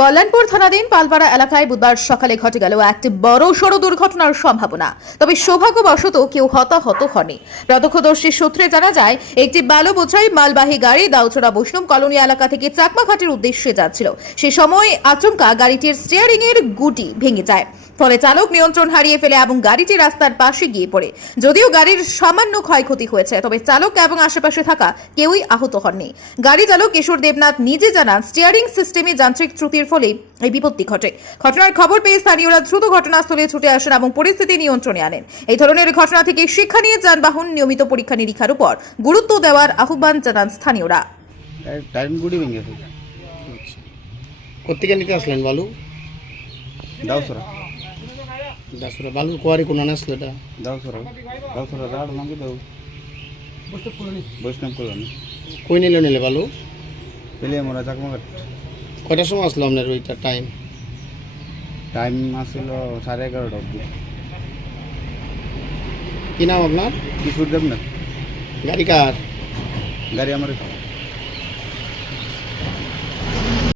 কল্যাণপুর থানাধীন পালপাড়া এলাকায় বুধবার সকালে ঘটে গেল একটি বড় সড় দুর্ঘটনার সম্ভাবনা। তবে সৌভাগ্যবশত কেউ হতাহত হয়নি। প্রত্যক্ষদর্শী সূত্রে জানা যায়, একটি বালু বোঝাই মালবাহী গাড়ি দাউছড়া বৈষ্ণব কলোনি এলাকা থেকে চাকমাঘাটের উদ্দেশ্যে যাচ্ছিল। সে সময় আচমকা গাড়িটির স্টিয়ারিং এর গুটি ভেঙে যায়, ফলে চালক নিয়ন্ত্রণ হারিয়ে ফেলে এবং গাড়িটি রাস্তার পাশে গিয়ে পড়ে। যদিও গাড়ির সামান্য ক্ষয়ক্ষতি হয়েছে, তবে চালক এবং আশেপাশে থাকা কেউই আহত হননি। গাড়ি চালক কিশোর দেবনাথ নিজে জানান, স্টিয়ারিং সিস্টেমে যান্ত্রিক ত্রুটির ফলে এই বিপত্তি ঘটে। ঘটনার খবর পেয়ে স্থানীয়রা দ্রুত ঘটনাস্থলে ছুটে আসেন এবং পরিস্থিতি নিয়ন্ত্রণে আনেন। এই ধরনের ঘটনা থেকে শিক্ষা নিয়ে যানবাহন নিয়মিত পরীক্ষা নিরীক্ষার উপর গুরুত্ব দেওয়ার আহ্বান জানান স্থানীয়রা। টাইম গুডি ভেঙে গেছে। কোত্থেকে নিতে আসলেন বালু? দাউসরা দাসুরা বালুর কোয়ারি কোন আসলো এটা? দাউসরা রাড মাঙ্গি দাও বৈষ্ণব কলোনি কই নিলে বালু? পেলে মোরা চাকমাঘাট। কয়টার সময় আসলো আপনার ওইটা টাইম? টাইম আসছিল 11:30 অবধি। কি নাম আপনার? কিশোর দেবনাথ। গাড়ি কার? গাড়ি আমার